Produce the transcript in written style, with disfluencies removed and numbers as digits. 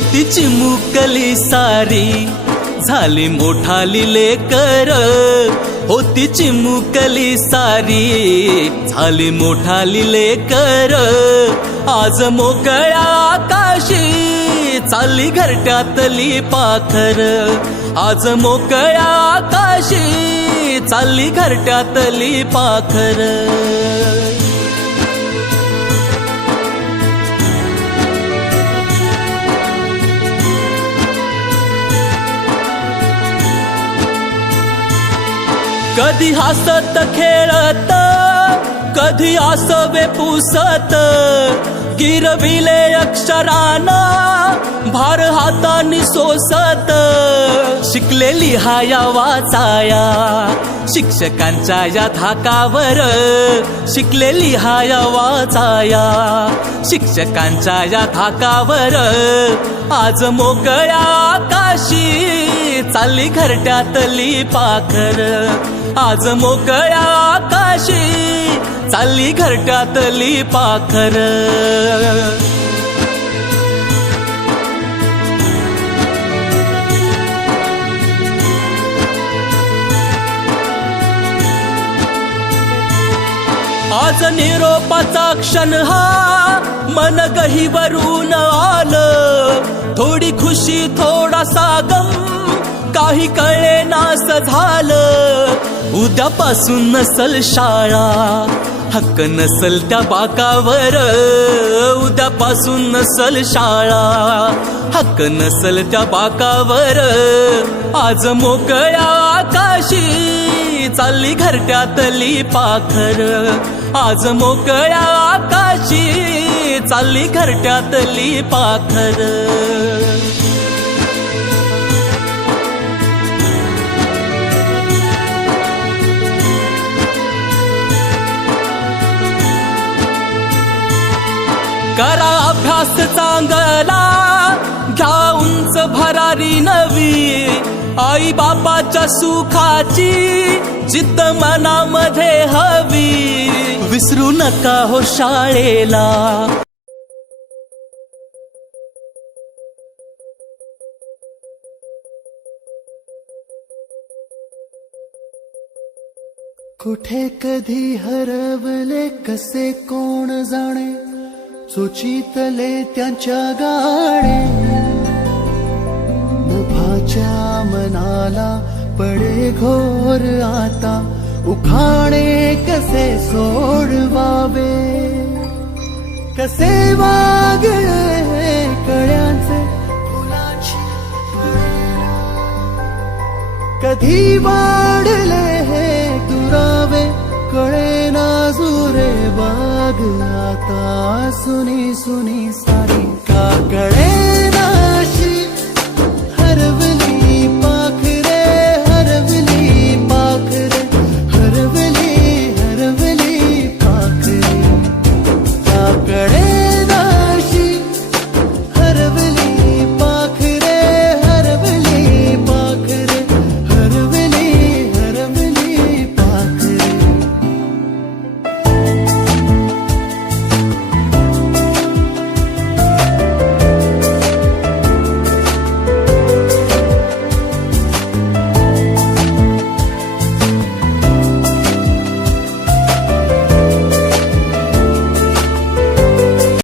होती चिमुकली सारी झाली मोठाली लेकर, होती चिमुकली सारी झाली मोठाली लेकर, आज मोकळ्या आकाशी चालली घरट्यातली पाखर, आज मोकळ्या आकाशी चालली घरट्यातली पाखर. कधी हसत खेळत, कधी आसवे पुसत, गिरविले अक्षराना भार हातानी सोसत, शिकलेली हाया वाचाया शिक्षकांच्या या धाकावर, शिकलेली हाया वाचाया शिक्षकांच्या या धाकावर, आज मोकळ्या आकाशी चालली घरट्यातली पाखर, आज मोकळ्या आकाशी चालली घरट्यातली पाखर. आज निरोपाचा क्षण हा मन गहिवरून आलं, थोडी खुशी थोडासा गम काही कळे नास झालं, उद्यापासून नसल शाळा हक्क नसल त्या बाकावर, उद्यापासून नसल शाळा हक्क नसल त्या बाकावर, आज मोकळ्या आकाशी चालली घरट्यातली पाखर, आज मोकळ्या आकाशी चालली घरट्यातली पाखर. करा अभ्यास चांगला घ्या उंच भरारी नवी, आई बापाच्या सुखाची जिद्द मनामध्ये हवी, विसरू नका हो शाळेला. कुठे कधी हरवले कसे कोण जाणे, सुचितले त्यांच्या गाणे, नभाच्या मनाला पडे घोर आता, उखाणे कसे सोडवावे, कसे वागले कळ्यांचे फुलाची कळेना, कधी वाढले हे दुरावे कळेना जुरे बाग आता, सुनी सुनी सारी का कळे